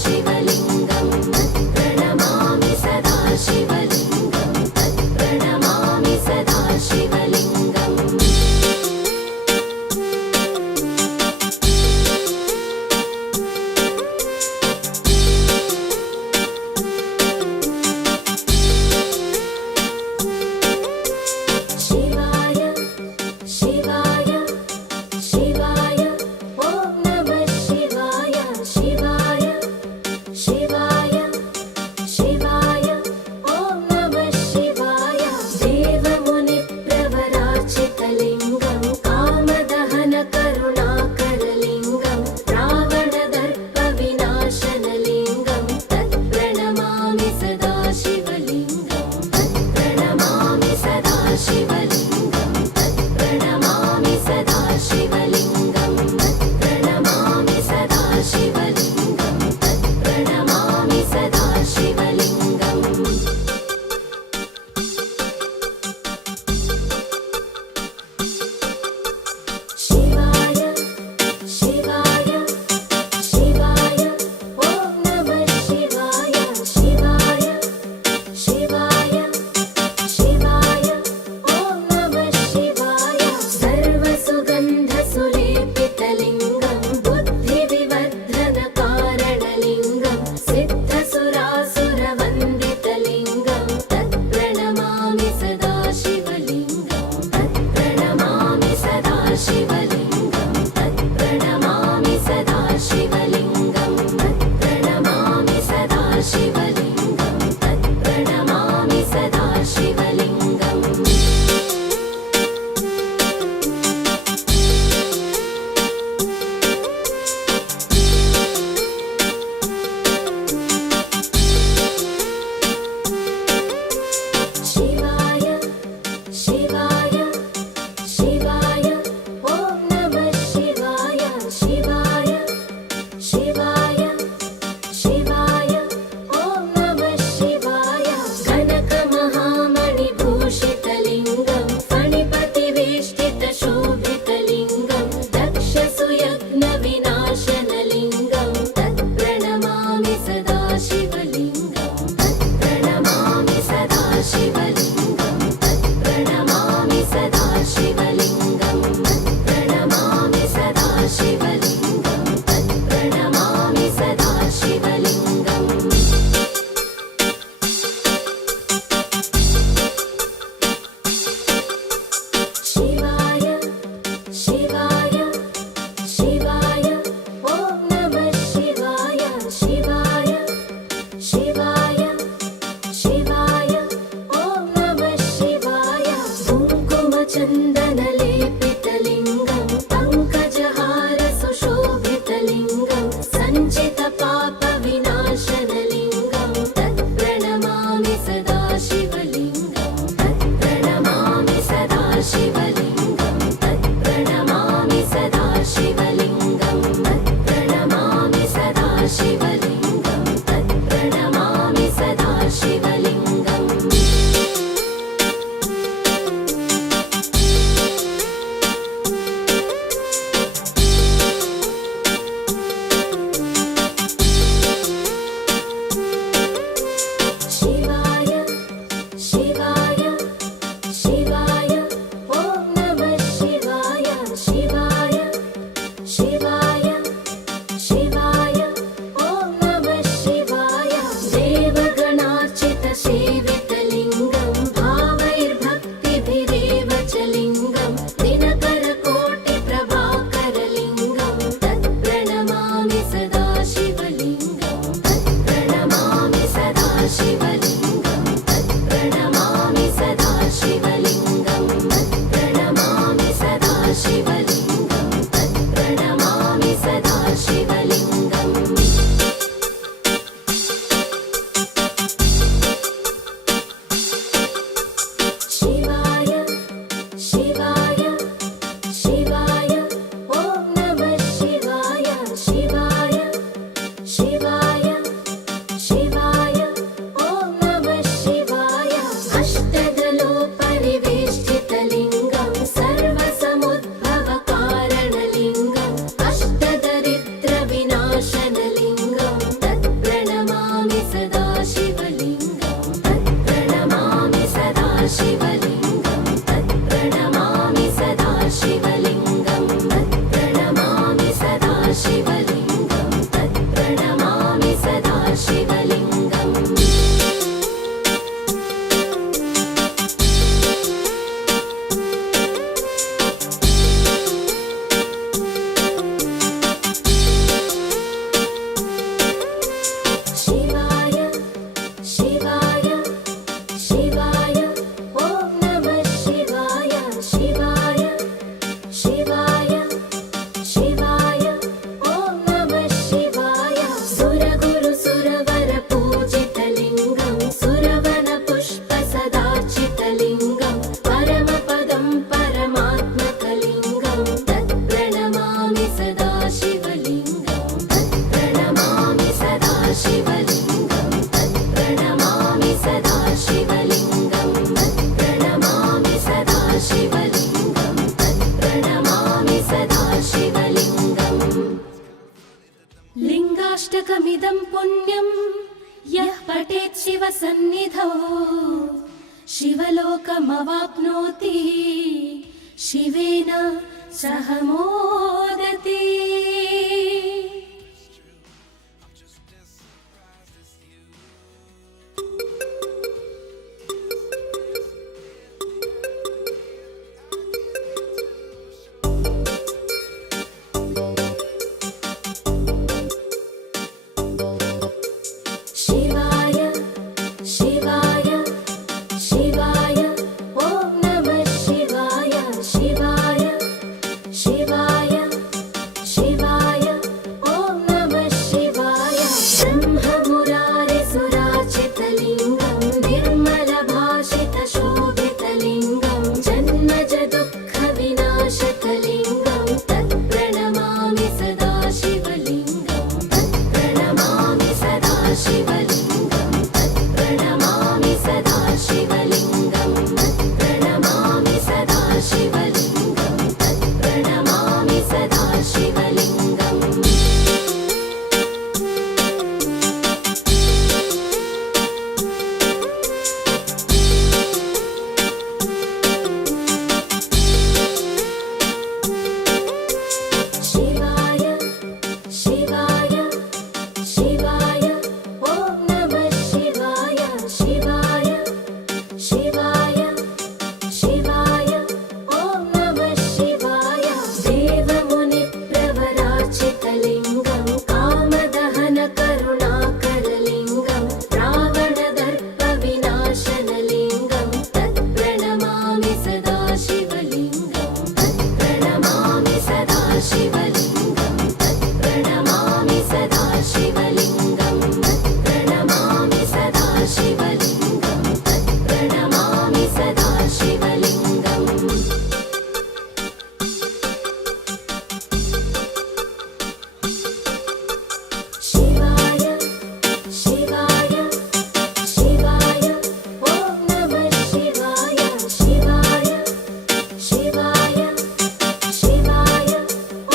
शिवलिङ्गं तत्प्रणमामि सदा शिवलिङ्गं तत्प्रणमामि सदा शिवलिङ्गम् शिवाय शिवाय शिवाय ॐ नमः शिवाय शिवाय सदाशिवलिङ्गम् शिवाय शिवाय शिवाय ॐ नमः शिवाय शिवाय शिवाय शिवाय ॐ नमः शिवाय सुरगुरु सुरवर पूजितलिङ्गं सुरवन पुष्प सदार्चितलिङ्गं परमपदं परमात्मकलिङ्गं तत्प्रणमामि सदाशिवलिङ्गं तत्प्रणमामि सदाशिवलिङ्गं तत्प्रणमामि सदाशिवलिङ्गं तत्प्रणमामि सदाशिवलिङ्गं तत्प्रणमामि सदाशिवलिङ्गम् लिङ्गाष्टकमिदं पुण्यं यः पठेत् शिवसन्निधौ शिवलोकमवाप्नोति शिवेन सह मोदति शिवाय शिवाय शिवाय ॐ नमः शिवाय शिवाय शिवाय शिवाय ॐ नमः शिवाय ब्रह्ममुरारिसुरार्चितलिङ्गं निर्मलभाषितशोभितलिङ्गं जन्मज दुःखविनाशकलिङ्गं तत्प्रणमामि सदाशिवलिङ्गं तत्प्रणमामि सदाशिवलिङ्गं तत्प्रणमामि सदाशिवलिङ्गं तत्प्रणमामि सदाशिवलिङ्गं तत्प्रणमामि सदाशिवलिङ्गम् शिवाय शिवाय शिवाय ॐ नमः शिवाय शिवाय शिवाय शिवाय ॐ नमः शिवाय देवमुनिप्रवरार्चितलिङ्गं कामदहनकरुणाकरलिङ्गं रावणदर्पविनाशनलिङ्गं तत्प्रणमामि सदाशिवलिङ्गं तत्प्रणमामि सदाशिवलिङ्गं तत्प्रणमामि सदाशिवलिङ्गं तत्प्रणमामि सदाशिवलिङ्गं तत्प्रणमामि सदाशिवलिङ्गम् शिवाय शिवाय शिवाय ॐ नमः शिवाय शिवाय शिवाय शिवाय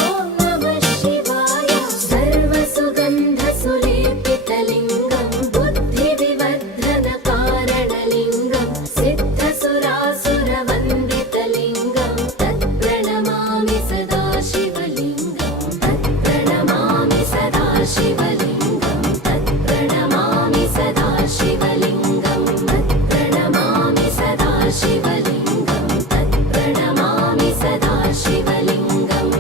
ॐ नमः शिवाय सर्वसुगन्धसुलेपितलिङ्गं बुद्धिविवर्धनकारणलिङ्गं सिद्धसुरासुरवन्दितलिङ्गं तत्प्रणमामि सदाशिवलिङ्गं तत्प्रणमामि सदाशिवलिङ्गं तत्प्रणमामि सदाशिवलिङ्गं तत्प्रणमामि सदाशिवलिङ्गं तत्प्रणमामि सदाशिवलिङ्गम्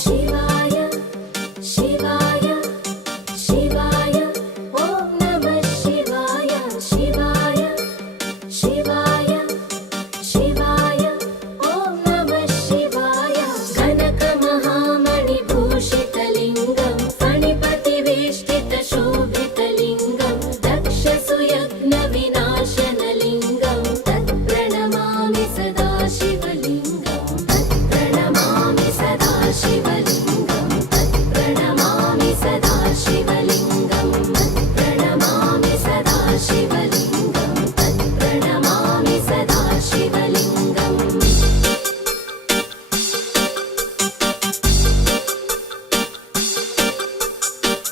शिवाय शिवाय शिवाय ॐ नमः शिवाय शिवाय शिवाय शिवाय ॐ नमः शिवाय कनकमहामणिभूषितलिङ्गं फणिपतिवेष्टितशोभितलिङ्गं दक्षसुयज्ञविनाशनलिङ्गं तत्प्रणमामि सदाशिवलिङ्गं तत्प्रणमामि सदाशिवलिङ्गं तत्प्रणमामि सदाशिवलिङ्गं तत्प्रणमामि सदाशिवलिङ्गं तत्प्रणमामि सदाशिवलिङ्गम्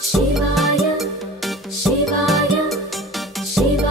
शिवाय शिवाय शिवाय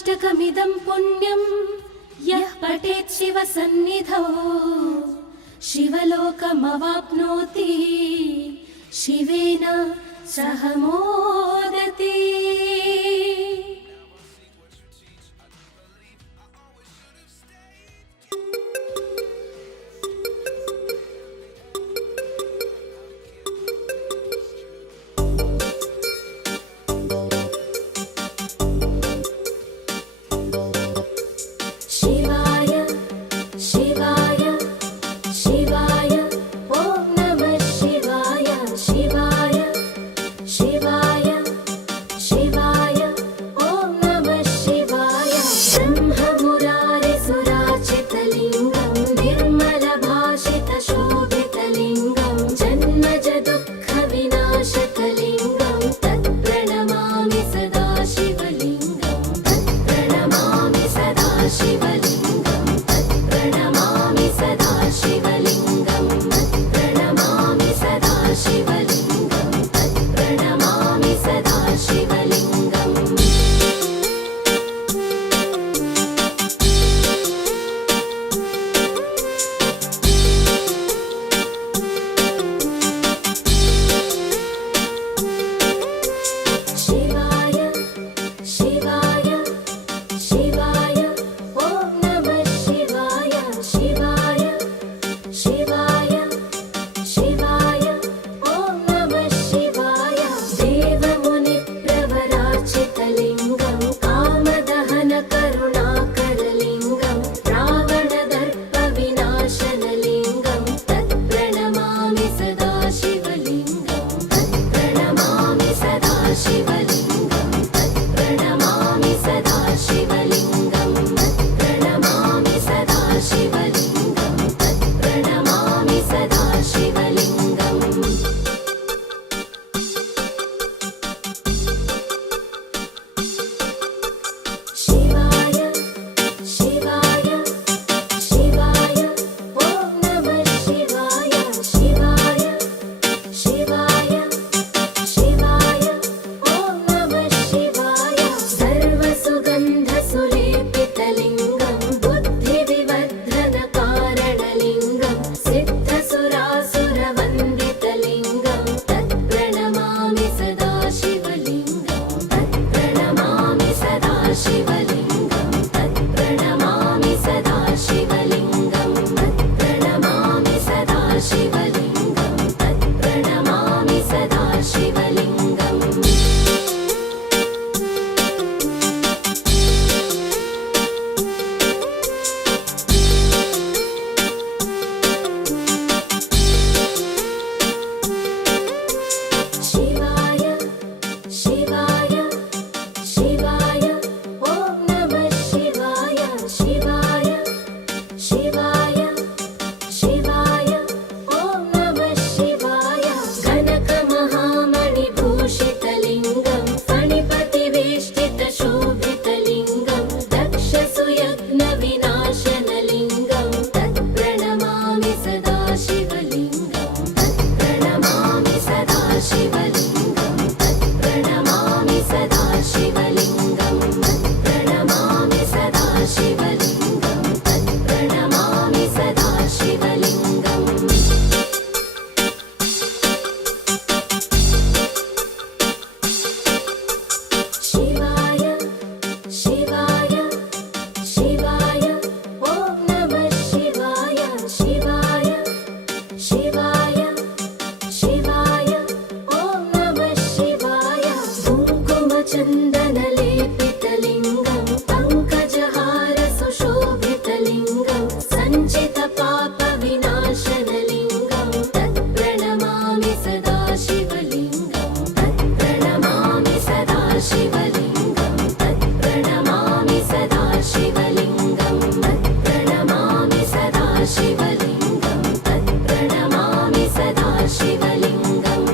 शिवाष्टकमिदं पुण्यं यः पठेत् शिवसन्निधौ शिवलोकमवाप्नोति शिवेन सह मोदति। शिवाय शिवाय शिवाय ॐ नमः शिवाय शिवाय शिवाय शिवाय ॐ नमः शिवाय। ब्रह्ममुरारिसुराचितलिङ्गं निर्मलभाषितशोभितलिङ्गं जन्मज दुःखविनाशकलिङ्गं तत्प्रणमामि सदा शिवलिङ्गं तत्प्रणमामि सदा शिवलिङ्गं तत्प्रणमामि सदा शिवलिङ्गं तत्प्रणमामि सदा शिवलिङ्गं तत्प्रणमामि सदा शिवलिङ्गम्। शिवाय शिवाय शिवाय ॐ नमः शिवाय शिवाय शिवाय शिवाय ॐ नमः शिवाय। देवमुनिप्रवराचितलिङ्गं कामदहनकरुणाकरलिङ्गं रावणदर्पविनाशनलिङ्गं तत्प्रणमामि सदा शिवलिङ्गं तत्प्रणमामि सदा शिवलिङ्गं तत्प्रणमामि सदा शिवलिङ्गं तत्प्रणमामि सदा शिवलिङ्गं तत्प्रणमामि सदा शिवलिङ्गम्। शिवाय शिवाय शिवाय ॐ नमः शिवाय शिवाय शिवाय शिवाय ॐ नमः शिवाय। सर्वसुगन्धसुलेपितलिङ्गं बुद्धिविवर्धनकारणलिङ्गं सिद्धसुरासुरवन्दितलिङ्गं तत्प्रणमामि सदा शिवलिङ्गं तत्प्रणमामि सदा शिवलिङ्गं तत्प्रणमामि सदा शिवलिङ्गं तत्प्रणमामि सदा शिवलिङ्गं तत्प्रणमामि सदा शिवलिङ्गम्। शिवाय शिवाय शिवाय ॐ नमः शिवाय शिवाय शिवाय शिवाय ॐ नमः शिवाय। कनकमहामणिभूषितलिङ्गं फणिपतिवेष्टितशोभितलिङ्गं दक्षसुयज्ञविनाशनलिङ्गं तत्प्रणमामि सदा शिवलिङ्गं तत्प्रणमामि सदा शिवलिङ्गं तत्प्रणमामि सदा शिवलिङ्गं तत्प्रणमामि सदा शिवलिङ्गं तत्प्रणमामि सदा शिवलिङ्गम्। शिवाय शिवाय शिवाय ॐ नमः शिवाय शिवाय शिवाय शिवाय ॐ नमः शिवाय। कुङ्कुमचन्दनलेपितलिङ्गं पङ्कजहारसुशोभितलिङ्गं सञ्चितपापविनाशनलिङ्गं तत्प्रणमामि सदा शिवलिङ्गं तत्प्रणमामि सदा शिवलिङ्गं तत्प्रणमामि सदा शिवलिङ्गं तत्प्रणमामि सदा शिवलिङ्गं तत्प्रणमामि सदा शिवलिङ्गम्।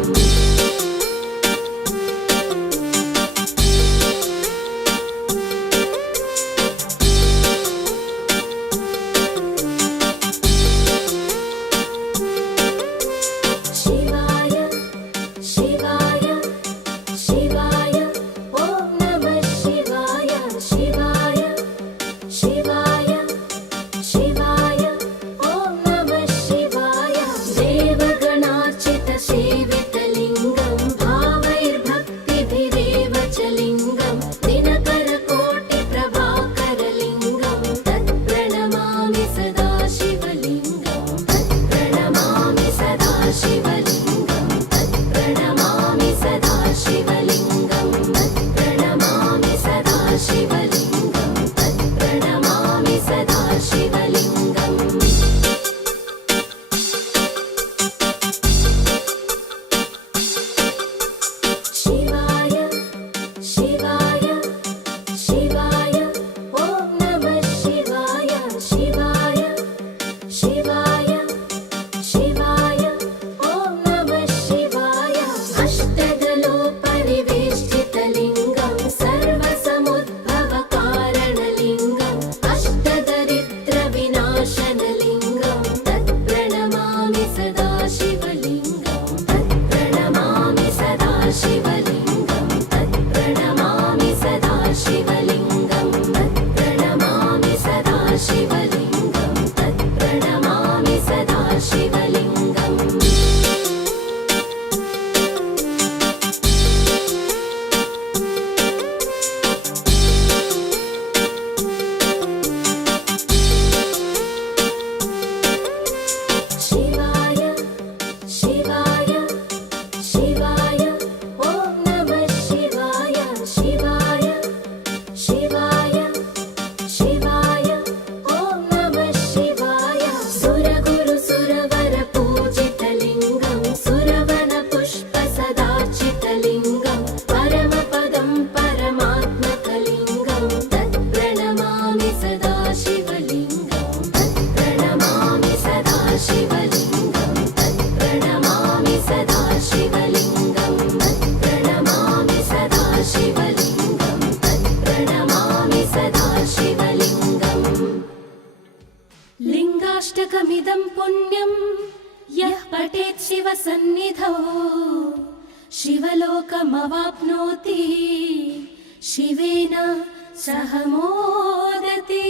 वर्षमिदं पुण्यं यः पठेत् शिवसन्निधौ शिवलोकमवाप्नोति शिवेन सह मोदति।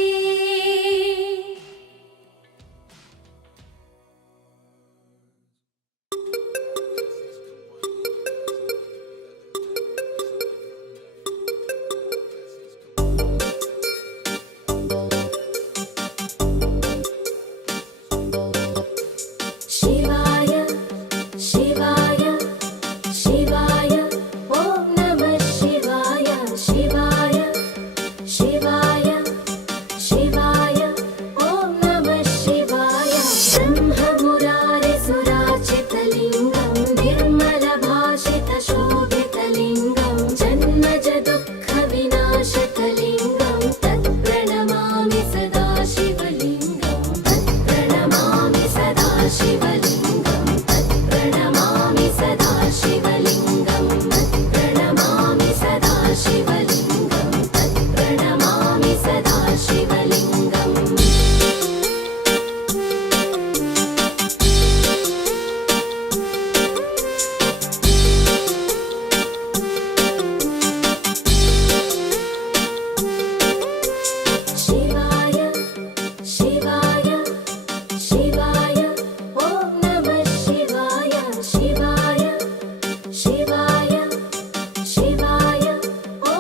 शिवाय शिवाय शिवाय ॐ नमः शिवाय शिवाय शिवाय शिवाय ॐ नमः शिवाय। ब्रह्ममुरारिसुरार्चितलिङ्गं निर्मलभाषितशोभितलिङ्गं जन्मज दुःखविनाशकलिङ्गं तत्प्रणमामि सदा शिवलिङ्गं तत्प्रणमामि सदा शिवलिङ्गं तत्प्रणमामि सदा शिवलिङ्गं तत्प्रणमामि सदा शिवलिङ्गं तत्प्रणमामि सदा शिवलिङ्गम्। शिवाय शिवाय शिवाय ॐ नमः शिवाय शिवाय शिवाय शिवाय ॐ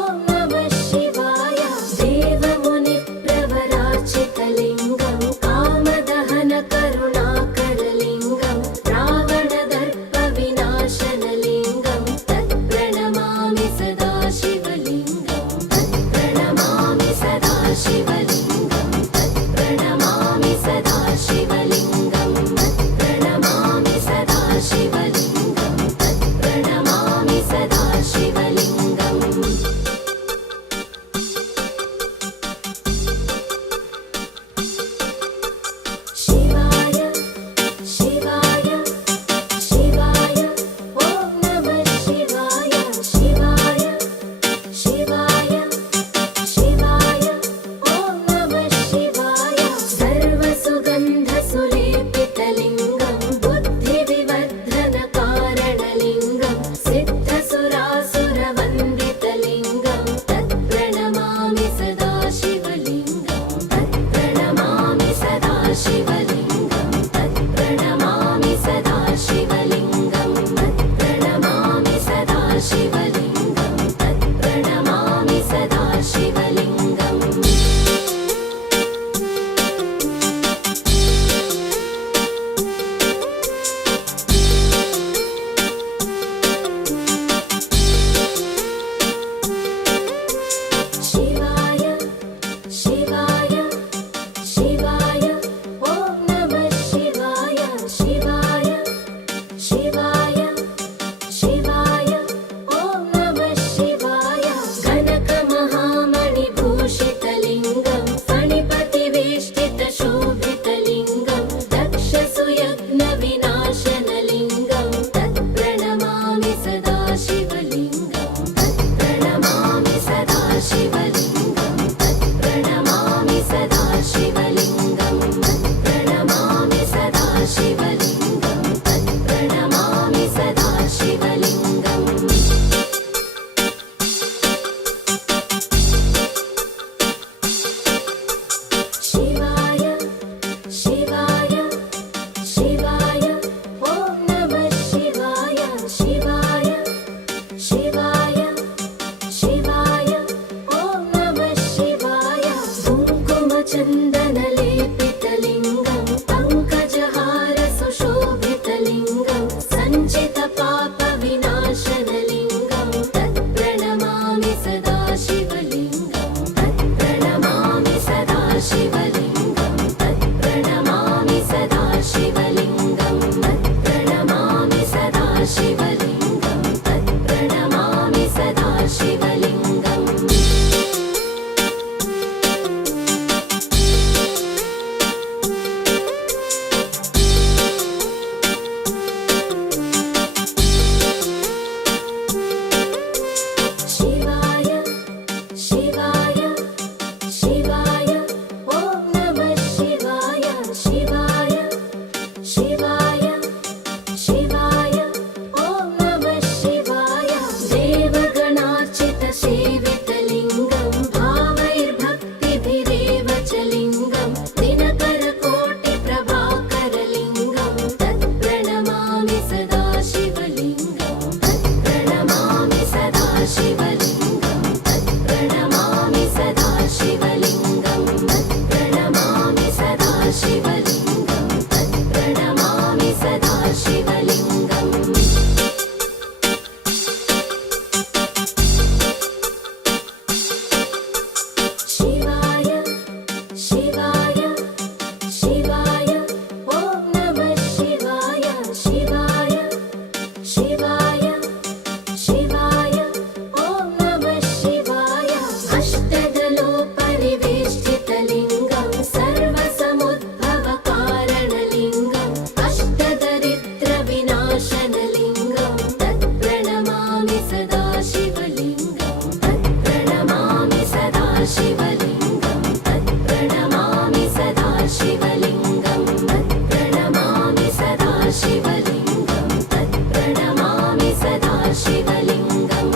शिवलिङ्गं तत्प्रणमामि सदा शिवलिङ्गं तत्प्रणमामि सदा शिवलिङ्गं तत्प्रणमामि सदा शिवलिङ्गम्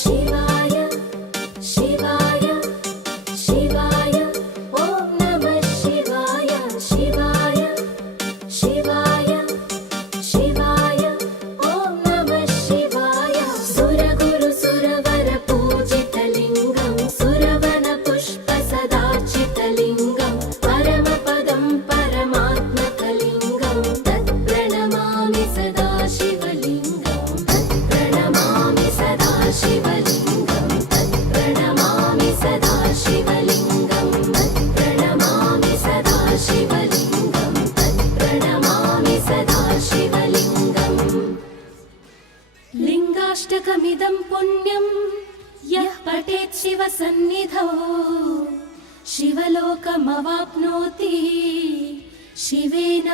शिवाय शिवाय शिवाय ॐ नमः शिवाय शिवाय शिवाय शिवाय ॐ नमः शिवाय सुरगुरु सुरवर पूजितलिङ्गं सुरवन पुष्प सदार्चितलिङ्गं परमपदं परमात्मकलिङ्गं तत्प्रणमामि सदा शिवलिङ्गं तत्प्रणमामि सदा शिवलिङ्गं तत्प्रणमामि सदा शिवलिङ्गं तत्प्रणमामि सदा शिवलिङ्गं तत्प्रणमामि सदा शिवलिङ्गम् लिङ्गाष्टकमिदं पुण्यं यः पठेत् शिवसन्निधौ शिवलोकमवाप्नोति शिवेन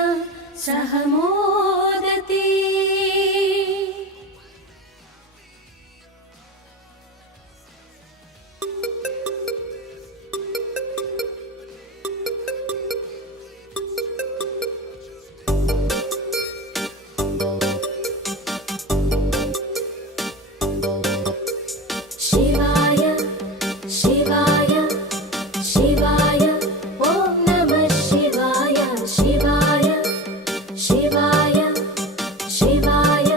सह मोदति शिवाय शिवाय शिवाय ॐ नमः शिवाय शिवाय शिवाय शिवाय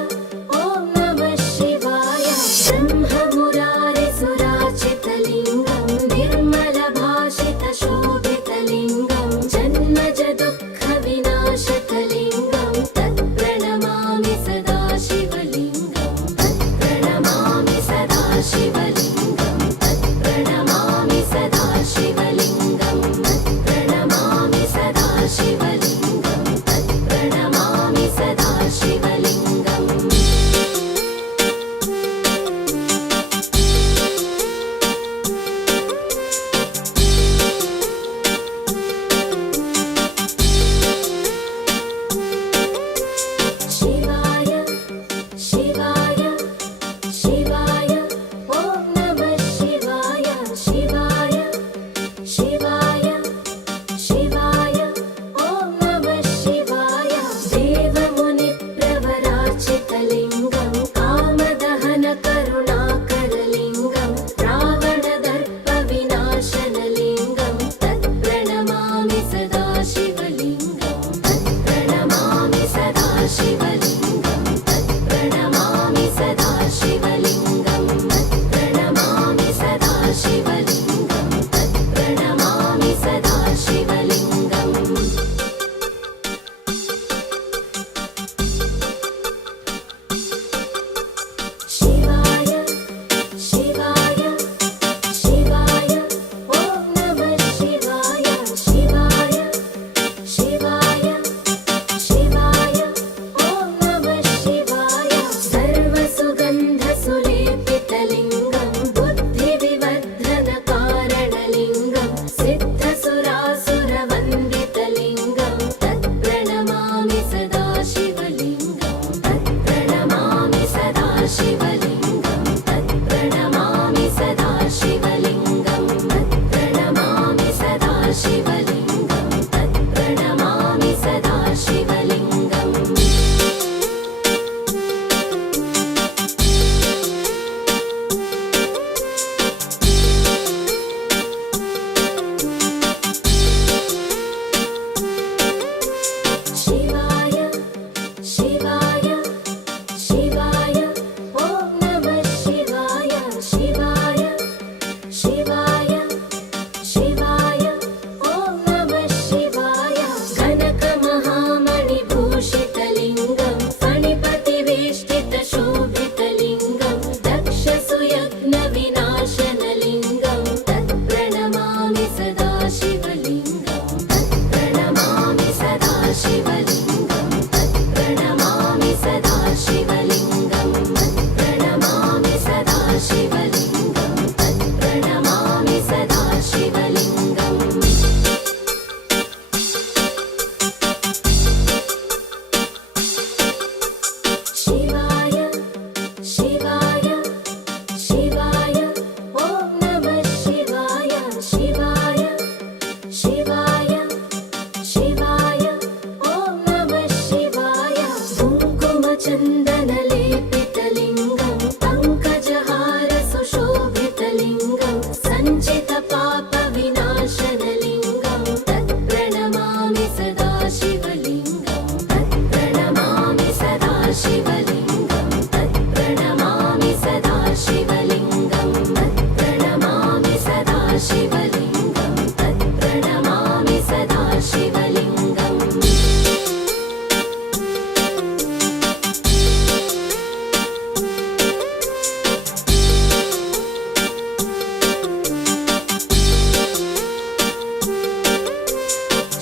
शिवलिङ्गं तत्प्रणमामि सदा शिवलिङ्गम्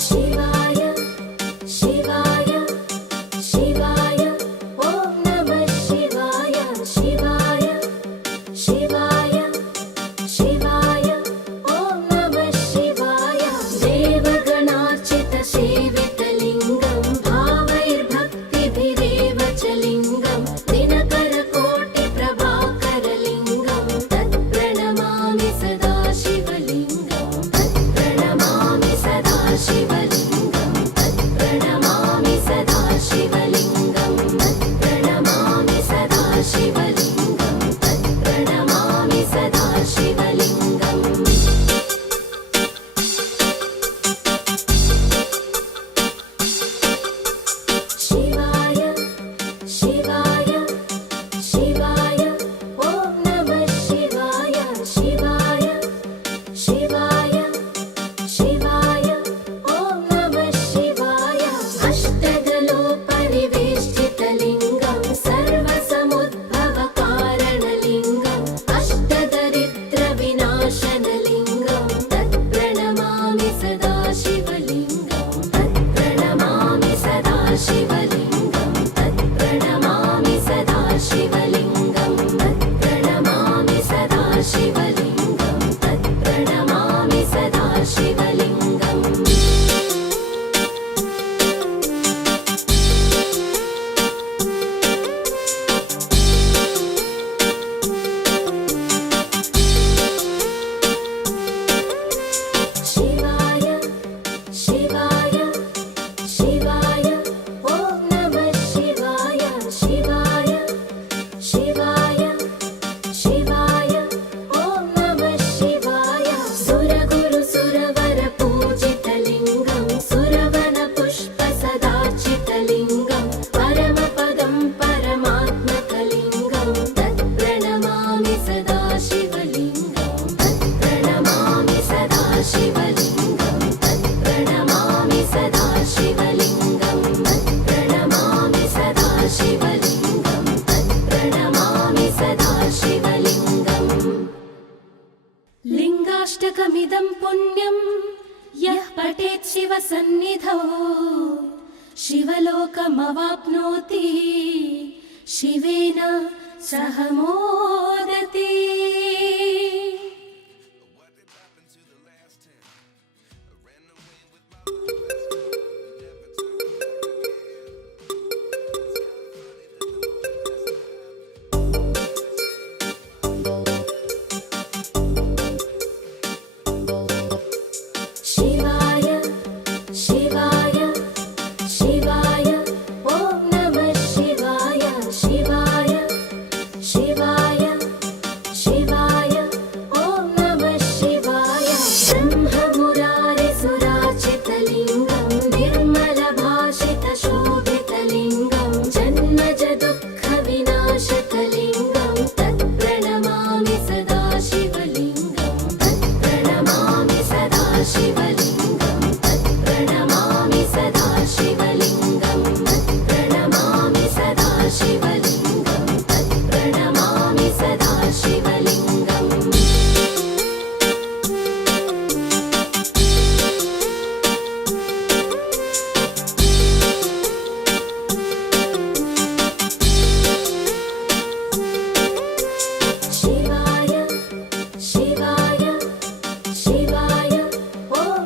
शिवाय शिवाय शिवाय ॐ नमः शिवाय शिवाय शिवाय शिवाय ॐ नमः शिवाय देवगणार्चितसेवितलिङ्गं भावैर्भक्तिभिरेव च लिङ्गं दिनकरकोटिप्रभाकरलिङ्गं तत्प्रणमामि सदा शिवलिङ्गं तत्प्रणमामि सदा शिवलिङ्गं तत्प्रणमामि सदा शिवलिङ्गं तत्प्रणमामि सदा शिवलिङ्गं तत्प्रणमामि सदा शिवलिङ्गम् शिवाय शिवाय शिवाय ॐ नमः शिवाय शिवाय शिवाय शिवाय ॐ नमः शिवाय अष्टदलोपरिवेष्टितलिङ्गं सर्वसमुद्भवकारणलिङ्गम् अष्टदरिद्रविनाशनलिङ्गं तत्प्रणमामि सदा शिवलिङ्गं तत्प्रणमामि सदा शिवलिङ्गं तत्प्रणमामि सदा शिवलिङ्गं तत्प्रणमामि सदा शिवलिङ्गं तत्प्रणमामि सदा शिवलिङ्गम् शिवाय शिवाय शिवाय ॐ नमः शिवाय शिवाय शिवाय शिवाय ॐ नमः शिवाय सुरगुरुसुरवरपूजितलिङ्गं सुरवनपुष्पसदार्चितलिङ्गं परमपदं परमात्मकलिङ्गं तत्प्रणमामि सदा शिवलिङ्गं तत्प्रणमामि सदा शिवलिङ्गं तत्प्रणमामि सदा शिवलिङ्गं तत्प्रणमामि सदा शिवलिङ्गं तत्प्रणमामि सदा शिवलिङ्गम् लिङ्गाष्टकमिदं पुण्यं यः पठेत् शिवसन्निधौ शिवलोकमवाप्नोति शिवेन सह मोदति शिवाय शिवाय शिवाय ॐ नमः शिवाय शिवाय शिवाय शिवाय ॐ नमः शिवाय ब्रह्ममुरारिसुरार्चितलिङ्गं निर्मलभाषितशोभितलिङ्गं जन्मजदुःखविनाशकलिङ्गं तत्प्रणमामि सदा शिवलिङ्गं तत्प्रणमामि सदा शिवलिङ्गं तत्प्रणमामि सदा शिवलिङ्गं तत्प्रणमामि सदा शिवलिङ्गं तत्प्रणमामि सदा शिवलिङ्गम् शिवाय शिवाय शिवाय ॐ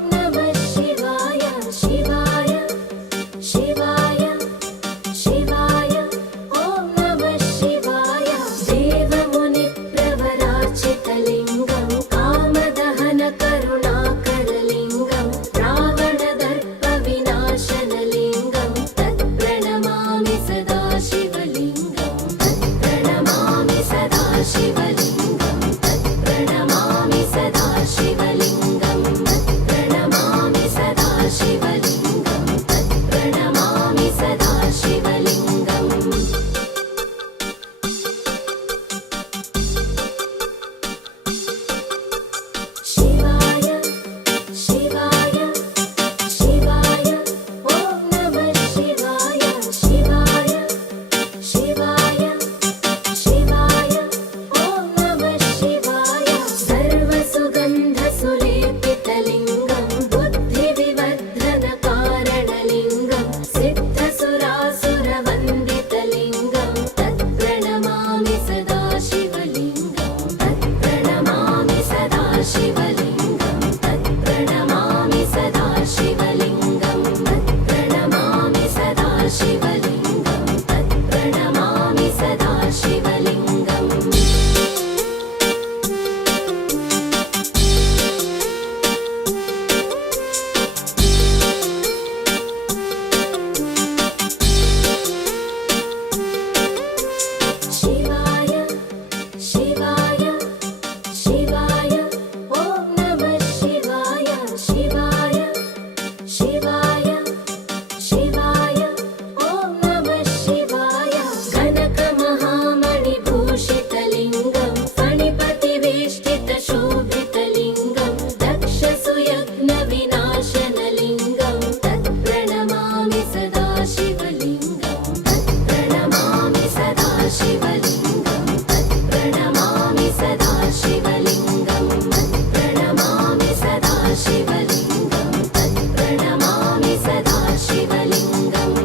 शिवलिङ्गं तत्प्रणमामि सदा शिवलिङ्गम्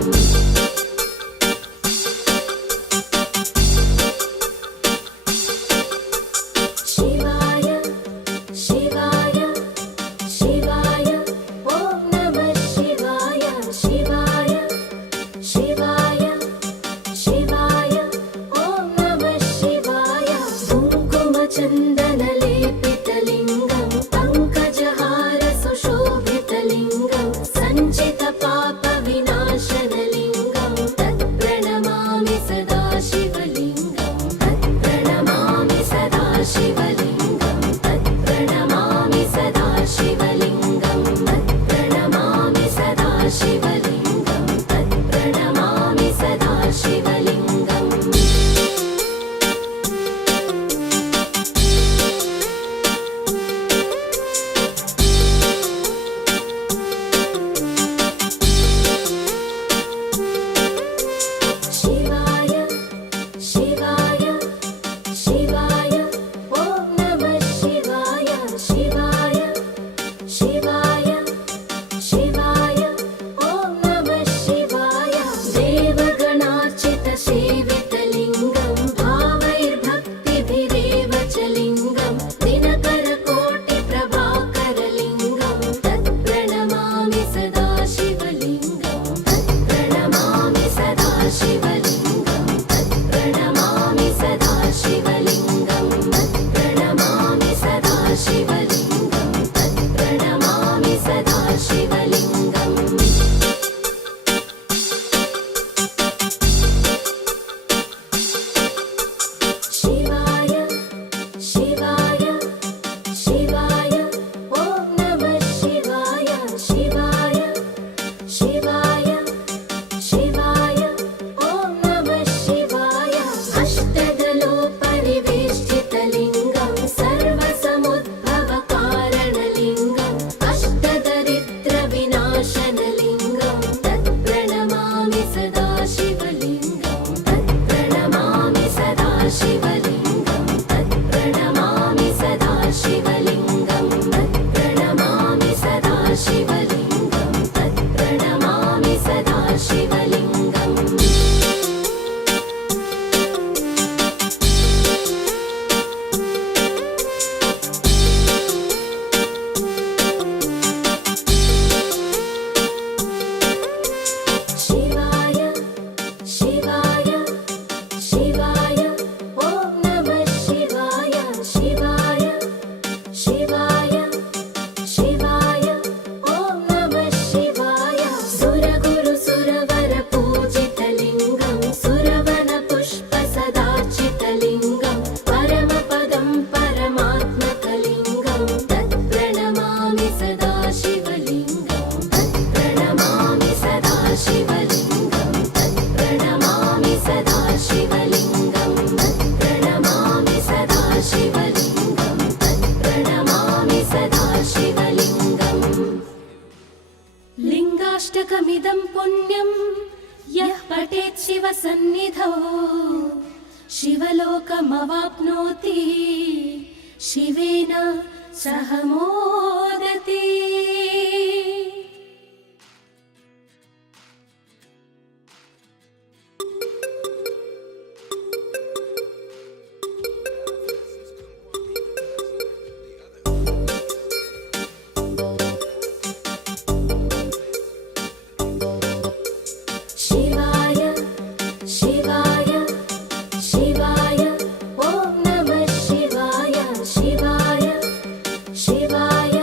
शिवाय शिवाय शिवाय ॐ नमः शिवाय शिवाय शिवाय शिवाय ॐ नमः शिवाय कुङ्कुमचन्दनलेपितलिङ्गं पङ्कजहार सुशोभितलिङ्गं सञ्चितपापविनाशनलिङ्गं तत्प्रणमामि सदा शिवलिङ्गं तत्प्रणमामि सदा शिवलिङ्गं तत्प्रणमामि सदा शिवलिङ्गं तत्प्रणमामि सदा शिवलिङ्गं तत्प्रणमामि सदा शिवलिङ्गम् शिवाय शिवाय शिवाय ॐ नमः शिवाय शिवाय शिवाय शिवाय ॐ नमः शिवाय देवगणार्चितसेवितलिङ्गं भावैर्भक्तिभिरेव च लिङ्गं दिनकरकोटिप्रभाकरलिङ्गं तत्प्रणमामि सदा शिवलिङ्गं तत्प्रणमामि सदा शिवलिङ्गं तत्प्रणमामि सदा शिवलिङ्गं तत्प्रणमामि सदा शिवलिङ्गं तत्प्रणमामि सदा शिवलिङ्गम् शिवाय शिवाय शिवाय ॐ नमः शिवाय शिवाय शिवाय शिवाय ॐ नमः शिवाय अष्टदलोपरिवेष्टितलिङ्गं सर्वसमुद्भवकारणलिङ्गम् अष्टदरिद्रविनाशनलिङ्गं तत्प्रणमामि सदा शिवलिङ्गं तत्प्रणमामि सदा शिवलिङ्गं तत्प्रणमामि सदा शिवलिङ्गं तत्प्रणमामि सदा शिवलिङ्गं तत्प्रणमामि सदा शिवलिङ्गम् शिवाय शिवाय शिवाय ॐ नमः शिवाय शिवाय शिवाय शिवाय ॐ नमः शिवाय सुरगुरुसुरवरपूजितलिङ्गं सुरवनपुष्पसदार्चितलिङ्गं परमपदं परमात्मकलिङ्गं तत्प्रणमामि सदा शिवलिङ्गं तत्प्रणमामि सदा शिवलिङ्गं तत्प्रणमामि सदा शिवलिङ्गं तत्प्रणमामि सदा शिवलिङ्गं तत्प्रणमामि सदा शिवलिङ्गम् लिङ्गाष्टकमिदं पुण्यं यः पठेत् शिवसन्निधौ शिवलोकमवाप्नोति शिवेन सह मोदति शिवाय शिवाय शिवाय ॐ नमः शिवाय शिवाय शिवाय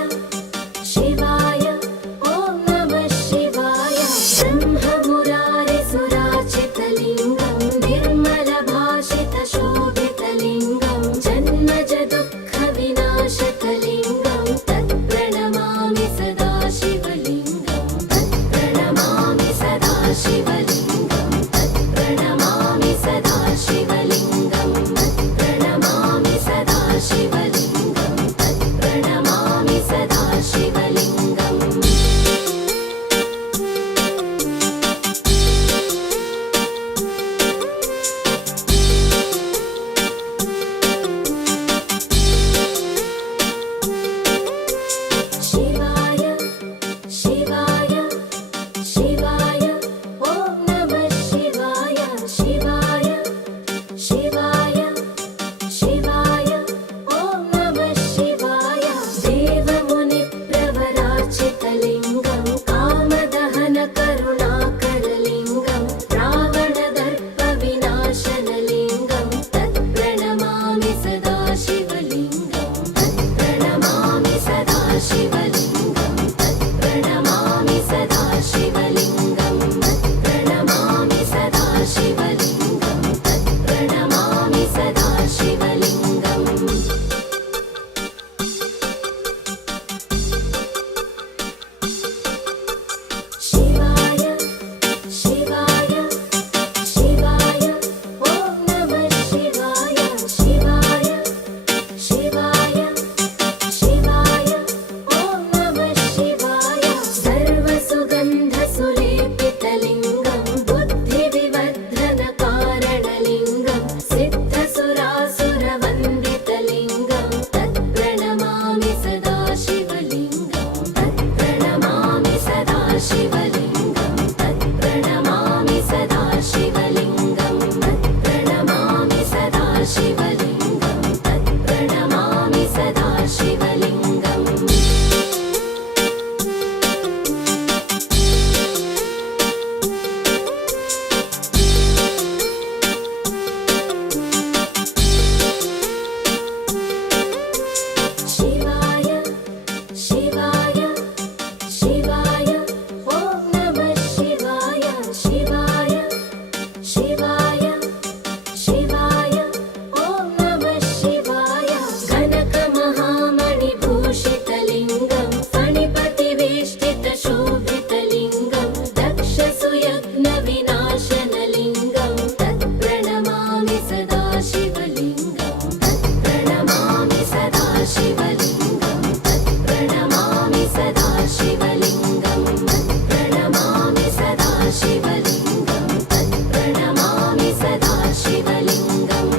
सदा शिवलिङ्गं तत्प्रणमामि सदा शिवलिङ्गं तत्प्रणमामि सदा शिवलिङ्गम्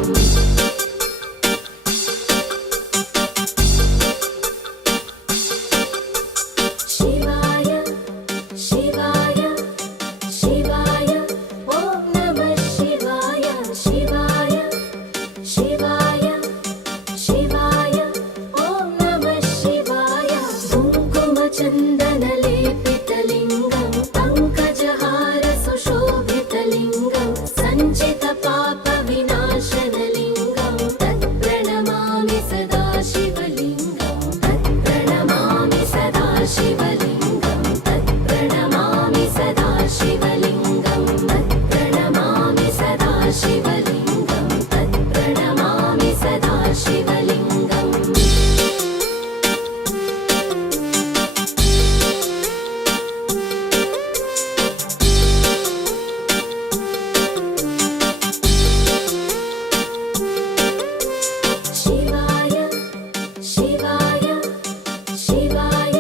शिवाय शिवाय शिवाय ॐ नमः शिवाय शिवाय शिवाय शिवाय ॐ नमः शिवाय कुङ्कुमचन्दनलेपितलिङ्गं पङ्कजहार सुशोभितलिङ्गं सञ्चितपापविनाशनलिङ्गं तत्प्रणमामि सदा शिवलिङ्गं तत्प्रणमामि सदा शिवलिङ्गं तत्प्रणमामि सदा शिवलिङ्गं तत्प्रणमामि सदा शिवलिङ्गं तत्प्रणमामि सदा शिवलिङ्गम् शिवाय शिवाय शिवाय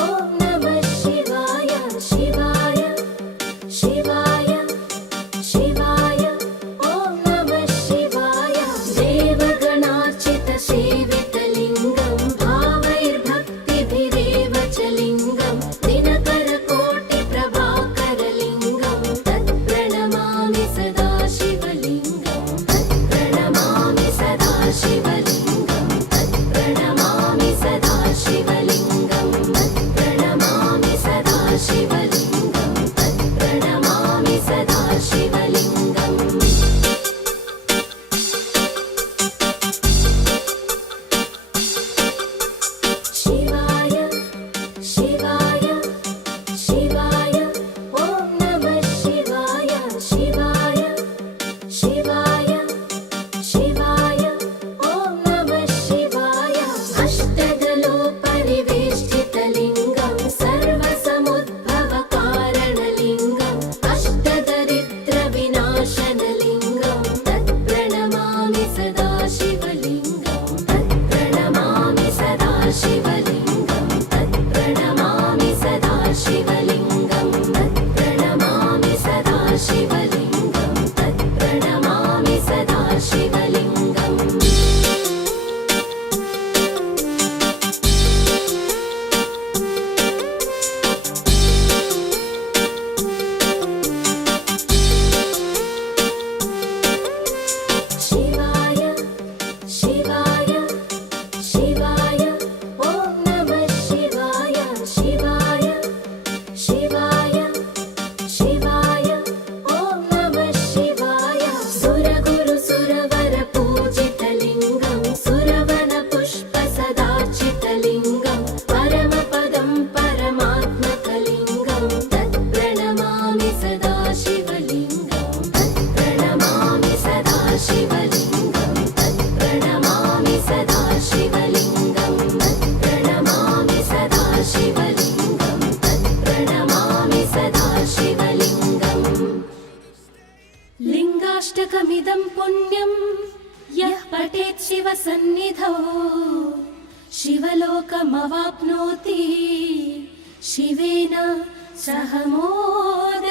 ॐ नमः शिवाय शिवाय शिवाय शिवाय ॐ नमः शिवाय देवगणार्चितसेवितलिङ्गं भावैर्भक्तिभिरेव च लिङ्गं दिनकरकोटिप्रभाकरलिङ्गं तत्प्रणमामि सदा शिवलिङ्गं तत्प्रणमामि सदा शिवलिङ्गं तत्प्रणमामि सदा शिवलिङ्गं तत्प्रणमामि सदा शिवलिङ्गं तत्प्रणमामि सदा शिवलिङ्गम् शिवाय शिवाय शिवाय ॐ नमः शिवाय शिवाय शिवाय शिवाय ॐ नमः शिवाय अष्टदलोपरिवेष्टितलिङ्गं सर्वसमुद्भवकारणलिङ्गम् अष्टदरिद्रविनाशनलिङ्गं तत्प्रणमामि सदा शिवलिङ्गं तत्प्रणमामि सदा शिवलिङ्गं तत्प्रणमामि सदा शिवलिङ्गं तत्प्रणमामि सदा शिवलिङ्गं तत्प्रणमामि सदा शिवलिङ्गम् शिवाय शिवाय शिवाय ॐ नमः शिवाय शिवाय शिवाय शिवाय ॐ नमः शिवाय सुरगुरुसुरवरपूजितलिङ्गं सुरवनपुष्पसदार्चितलिङ्गं परमपदं परमात्मकलिङ्गं तत्प्रणमामि सदा शिवलिङ्गं तत्प्रणमामि सदा शिवलिङ्गं तत्प्रणमामि सदा शिवलिङ्गं तत्प्रणमामि सदा शिवलिङ्गं तत्प्रणमामि सदा शिवलिङ्गम् लिङ्गाष्टकमिदं पुण्यं यः पठेत् शिवसन्निधौ शिवलोकमवाप्नोति शिवेन सह मोदते